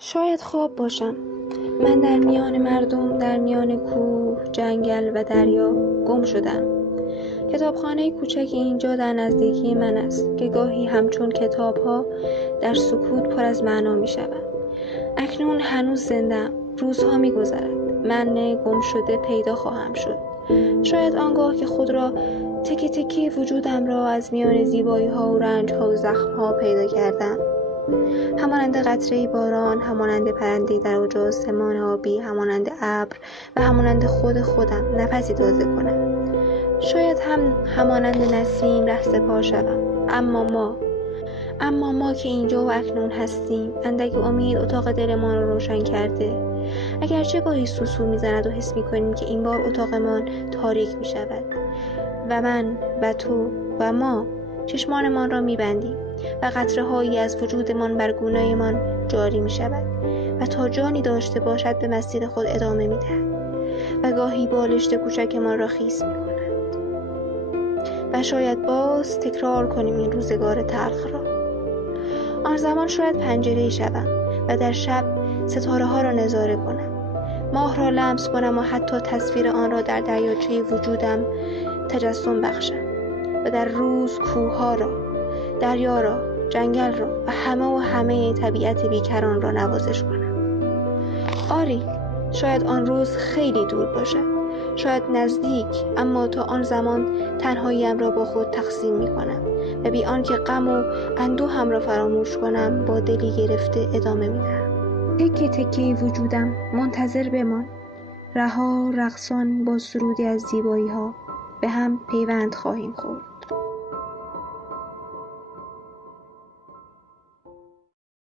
شاید خواب باشم. من در میان مردم، در میان کوه، جنگل و دریا گم شدم. کتابخانه کوچکی اینجا در نزدیکی من است که گاهی همچون کتاب‌ها در سکوت پر از معنا می‌شوند. اکنون هنوز زنده‌ام. روزها می‌گذرد. من گم شده پیدا خواهم شد. شاید آنگاه که خود را تکه تکه وجودم را از میان زیبایی‌ها و رنج‌ها و زخم‌ها پیدا کردم. همانند قطره‌ای باران، همانند پرنده‌ای در اوج آسمان آبی، همانند ابر و همانند خودم نفسی تازه کنم. شاید همانند نسیم رهسپار شوم. اما ما که اینجا و اکنون هستیم، اندک امید اتاق دلمان را روشن کرده. اگرچه گاهی سوسو میزند و حس میکنیم که این بار اتاقمان تاریک میشود و من و تو و ما چشمانمان را میبندیم و قطره‌هایی از وجودمان بر گونه‌مان جاری میشود و تا جانی داشته باشد به مسیر خود ادامه میدهد و گاهی بالشت کوچکمان را خیس میکند و شاید باز تکرار کنیم این روزگار تلخ را. آن زمان شاید پنجره‌ای شوم و در شب ستاره‌ها را نظاره کنم، ماه را لمس کنم و حتی تصویر آن را در دریاچه وجودم تجسم بخشم و در روز کوه‌ها را، دریا را، جنگل را و همه طبیعت بیکران را نوازش کنم. آری، شاید آن روز خیلی دور باشد، شاید نزدیک، اما تا آن زمان تنهاییم را با خود تقسیم می کنم و بی آنکه غم و اندوهم را فراموش کنم با دلی گرفته ادامه می دهم. تکه تکه وجودم منتظر بمان، رها رقصان با سرودی از زیبایی ها به هم پیوند خواهیم خورد.